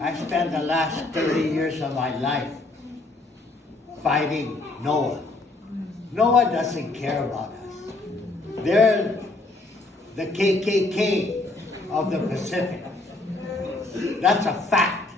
I spent the last 30 years of my life fighting Noah. Noah doesn't care about us. They're the KKK of the Pacific. That's a fact.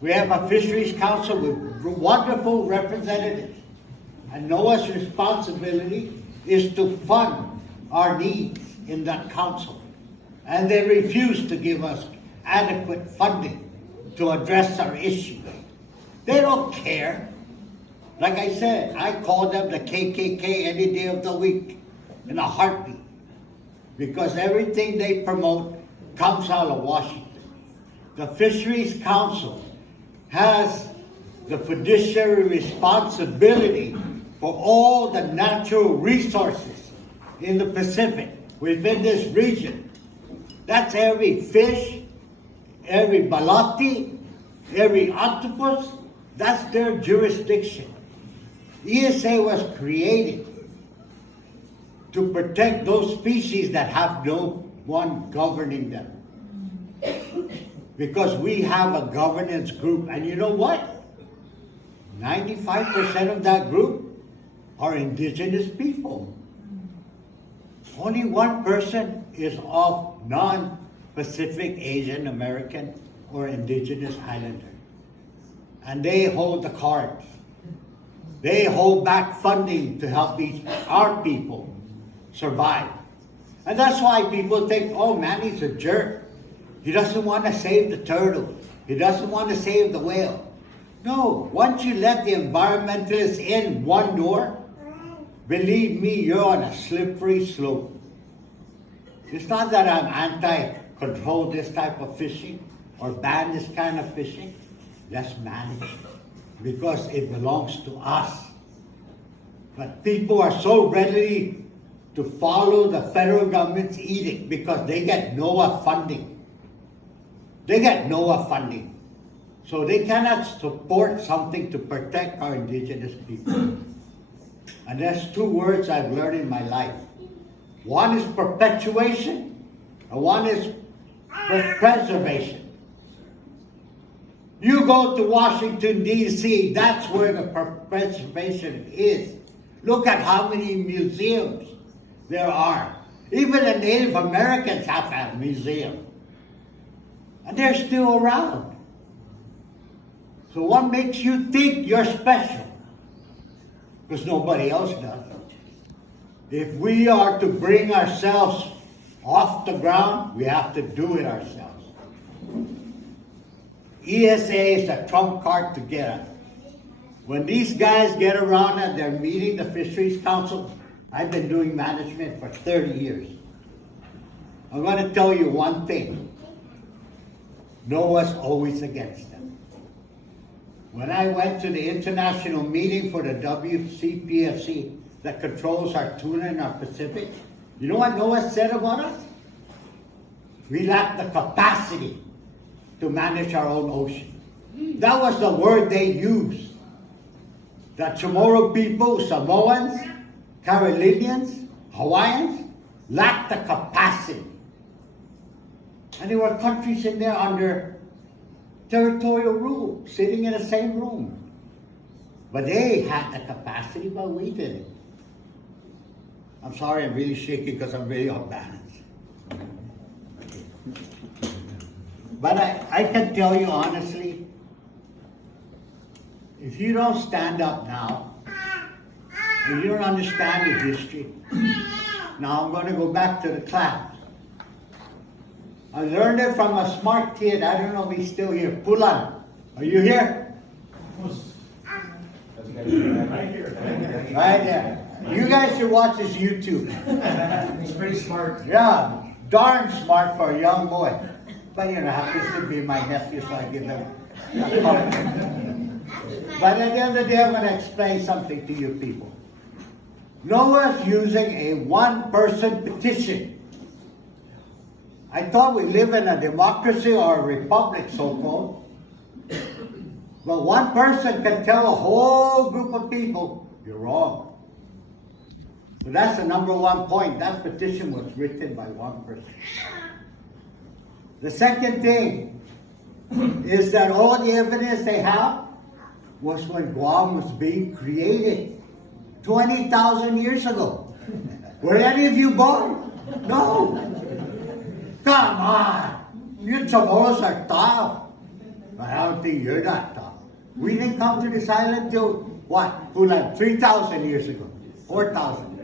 We have a fisheries council with wonderful representatives. And Noah's responsibility is to fund our needs in that council. And they refuse to give us adequate funding to address our issues. They don't care. Like I said, I call them the KKK any day of the week in a heartbeat. Because everything they promote comes out of Washington. The Fisheries Council has the fiduciary responsibility for all the natural resources in the Pacific, within this region. That's every fish, every balati, every octopus. That's their jurisdiction. ESA was created to protect those species that have no one governing them. Because we have a governance group, and you know what? 95% of that group are indigenous people. Only 1% is of non-Pacific Asian American or indigenous islander. And they hold the cards. They hold back funding to help our people survive. And that's why people think, oh, Manny's a jerk. He doesn't want to save the turtle. He doesn't want to save the whale. No, once you let the environmentalists in one door, believe me, you're on a slippery slope. It's not that I'm anti-control this type of fishing or ban this kind of fishing. Let's manage it because it belongs to us. But people are so ready to follow the federal government's edict because they get NOAA funding. They get NOAA funding. So they cannot support something to protect our indigenous people. And there's two words I've learned in my life. One is perpetuation, and one is preservation. You go to Washington, D.C., that's where the preservation is. Look at how many museums there are. Even the Native Americans have a museum. And they're still around. So what makes you think you're special? Because nobody else does. If we are to bring ourselves off the ground, we have to do it ourselves. ESA is a trump card to get us. When these guys get around and they're meeting the Fisheries Council, I've been doing management for 30 years. I'm going to tell you one thing. NOAA's always against them. When I went to the international meeting for the WCPFC that controls our tuna in our Pacific, you know what NOAA said about us? We lack the capacity to manage our own ocean. That was the word they used. The Chamorro people, Samoans, Carolinians, Hawaiians, lack the capacity. And there were countries in there under territorial rule, sitting in the same room. But they had the capacity, but we didn't. I'm sorry, I'm really shaky because I'm really off balance. But I can tell you honestly, if you don't stand up now, if you don't understand the history, now I'm going to go back to the Clam. I learned it from a smart kid. I don't know if he's still here. Pulan, are you here? Right here. Right there. You guys should watch his YouTube. He's pretty smart. Yeah, darn smart for a young boy. But you know, happens to be my nephew, so I give him a compliment. But at the end of the day, I'm going to explain something to you people. NOAA's using a one-person petition. I thought we live in a democracy or a republic, so-called. But one person can tell a whole group of people, you're wrong. So that's the number one point. That petition was written by one person. The second thing, is that all the evidence they have was when Guam was being created 20,000 years ago. Were any of you born? No. Come on. You Chamorros are tough. But I don't think you're not tough. We didn't come to this island till what? 3,000 years ago. 4,000.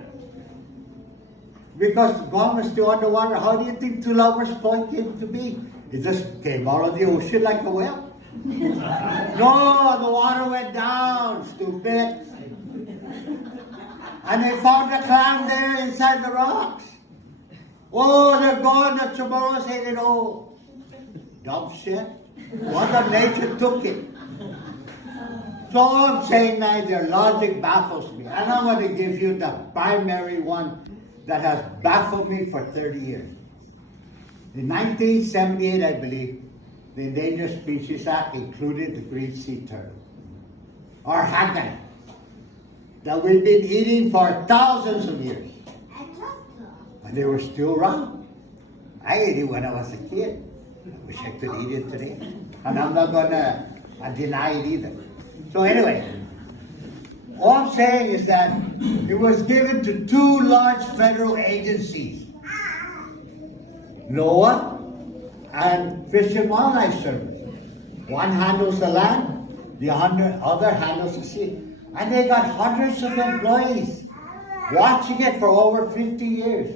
Because Guam is still underwater. How do you think Two Lovers Point came to be? It just came out of the ocean like a whale. No, the water went down, stupid. And they found the clam there inside the rocks. Oh, they're gone. The Chamorros ate it all. Dumb shit. Mother Nature took it. So all I'm saying now, their logic baffles me. And I'm going to give you the primary one that has baffled me for 30 years. In 1978, I believe, the Endangered Species Act included the green sea turtle, or hagan, that we've been eating for thousands of years. And they were still around. I ate it when I was a kid. I wish I could eat it today. And I'm not going to deny it either. So anyway, all I'm saying is that it was given to two large federal agencies, NOAA and Fish and Wildlife Service. One handles the land, the other handles the sea. And they got hundreds of employees watching it for over 50 years.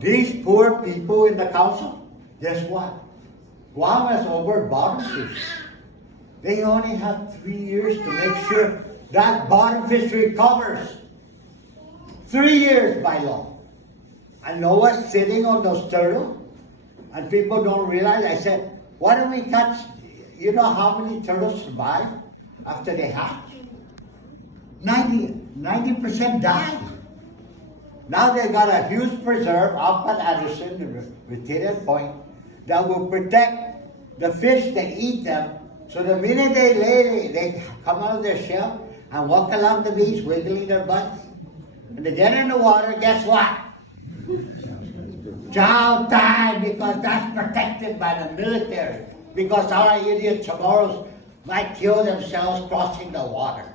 These poor people in the council, guess what? Guam has over bottom fish. They only have 3 years to make sure that bottom fish recovers. 3 years by law. And Noah's sitting on those turtles, and people don't realize. I said, why don't we catch, you know how many turtles survive after they hatch? 90% die. Now they got a huge preserve up at Anderson, Retained Point, that will protect the fish that eat them. So the minute they lay, they come out of their shell and walk along the beach, wiggling their butts. And they get in the water, guess what? Chow time, because that's protected by the military. Because our idiot Chamorros might kill themselves crossing the water.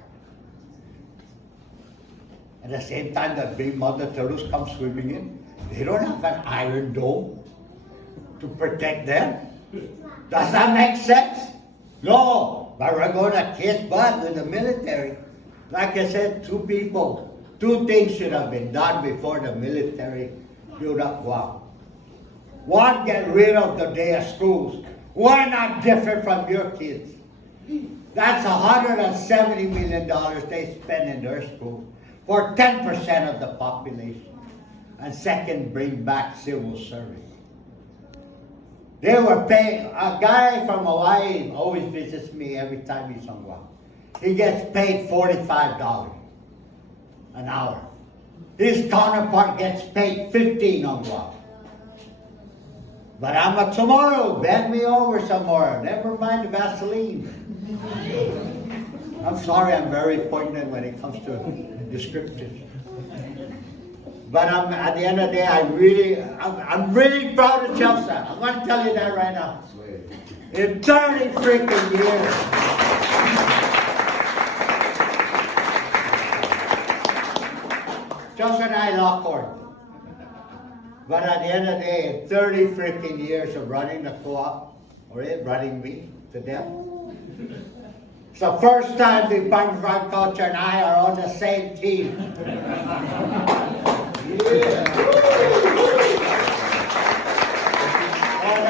At the same time that big mother turtles come swimming in, they don't have an iron dome to protect them. Does that make sense? No, but we're going to kiss butt with the military. Like I said, two things should have been done before the military built up Guam. One, get rid of the day of schools. We're not different from your kids. That's $170 million they spend in their schools for 10% of the population. And second, bring back civil service. They were paying, a guy from Hawaii always visits me every time he's on Guam. He gets paid $45 an hour. His counterpart gets paid $15 on Guam. But I'm a tomorrow, bend me over some more. Never mind the Vaseline. I'm sorry, I'm very poignant when it comes to descriptives. But at the end of the day, I'm really proud of Chelsea. I'm going to tell you that right now. In 30 freaking years. Chelsea and I lock horns. But at the end of the day, in 30 freaking years of running the co-op, or running me to death, it's the first time the Department of Agriculture and I are on the same team. In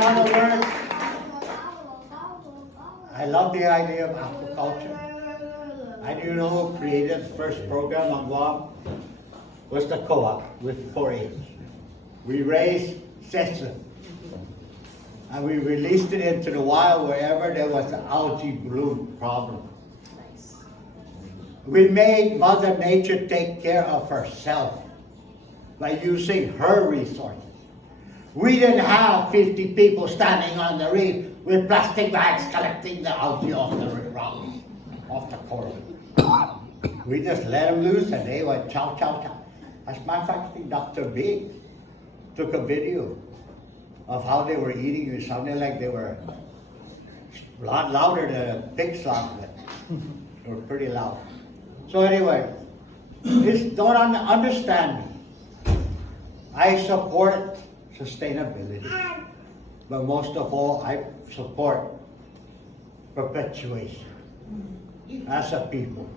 other words, I love the idea of aquaculture. And you know who created the first program on Guam? Was the co-op with 4-H. We raised sesame. And we released it into the wild wherever there was an algae bloom problem. We made Mother Nature take care of herself by using her resources. We didn't have 50 people standing on the reef with plastic bags collecting the algae off the rocks, off the coral. We just let them loose and they went chow, chow, chow. As a matter of fact, I think Dr. Big took a video of how they were eating. It sounded like they were A lot louder than a pig song, but they were pretty loud. So anyway, don't understand me. I support sustainability, but most of all, I support perpetuation as a people.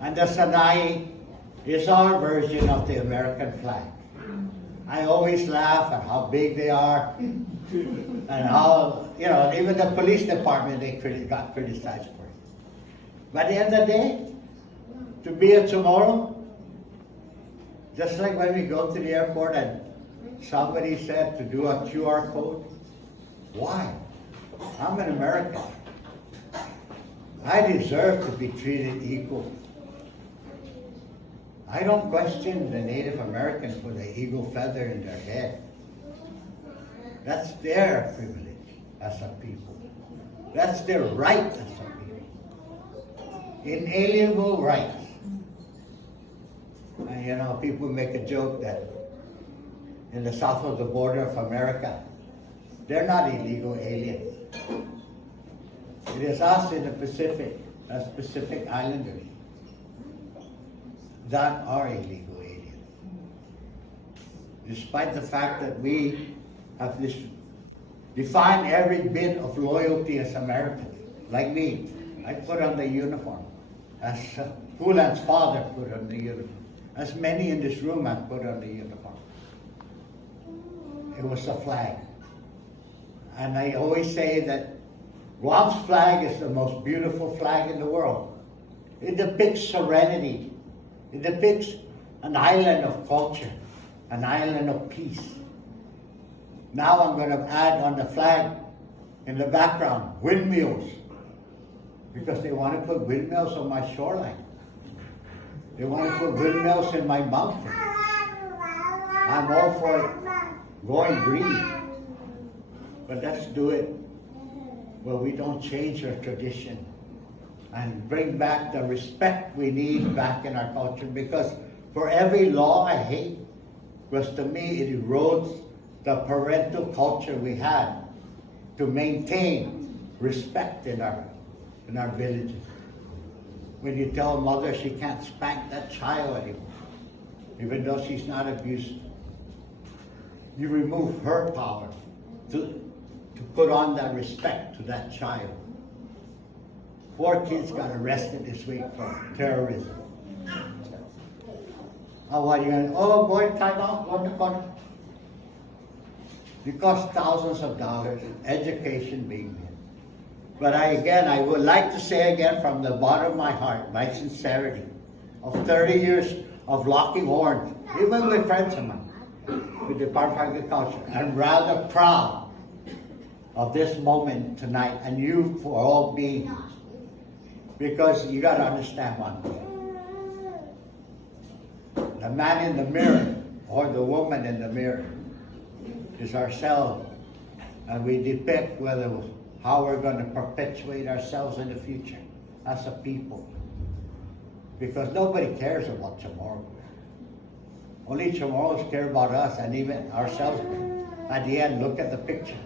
And the Sanai is our version of the American flag. I always laugh at how big they are and how, even the police department, they got criticized for it. But at the end of the day, to be a tomorrow, just like when we go to the airport and somebody said to do a QR code, why? I'm an American. I deserve to be treated equal. I don't question the Native Americans with the eagle feather in their head. That's their privilege as a people. That's their right as a people. Inalienable rights. And people make a joke that in the south of the border of America, they're not illegal aliens. It is us in the Pacific, as Pacific Islanders, that are illegal aliens. Despite the fact that we have defined every bit of loyalty as Americans, like me, I put on the uniform. As Kulan's father put on the uniform. As many in this room have put on the uniform. It was a flag. And I always say that Guam's flag is the most beautiful flag in the world. It depicts serenity. It depicts an island of culture, an island of peace. Now I'm going to add on the flag in the background, windmills, because they want to put windmills on my shoreline. They want to put windmills in my mountain. I'm all for going green. But let's do it where we don't change our tradition and bring back the respect we need back in our culture. Because for every law I hate, because to me it erodes the parental culture we had to maintain respect in our villages. When you tell a mother she can't spank that child anymore, even though she's not abused, you remove her power to put on that respect to that child. 4 kids got arrested this week for terrorism. Oh, what are you going? Oh, boy, time out, go in the corner. It costs thousands of dollars, education being made. But I would like to say again from the bottom of my heart, my sincerity, of 30 years of locking horns, even with friends of mine, with the Department of Agriculture, I'm rather proud of this moment tonight and you for all being here. Because you got to understand one thing. The man in the mirror or the woman in the mirror is ourselves, and we depict how we're going to perpetuate ourselves in the future as a people. Because nobody cares about tomorrow. Only tomorrows care about us, and even ourselves. At the end, look at the picture.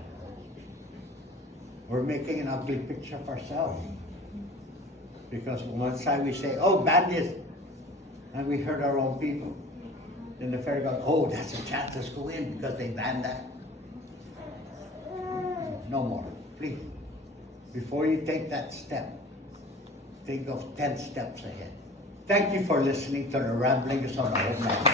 We're making an ugly picture of ourselves. Because one side we say, oh, bandits, and we hurt our own people. Then the federal goes, oh, that's a chance, let's go in because they banned that. No more, please. Before you take that step, think of 10 steps ahead. Thank you for listening to the ramblings on the Homeland.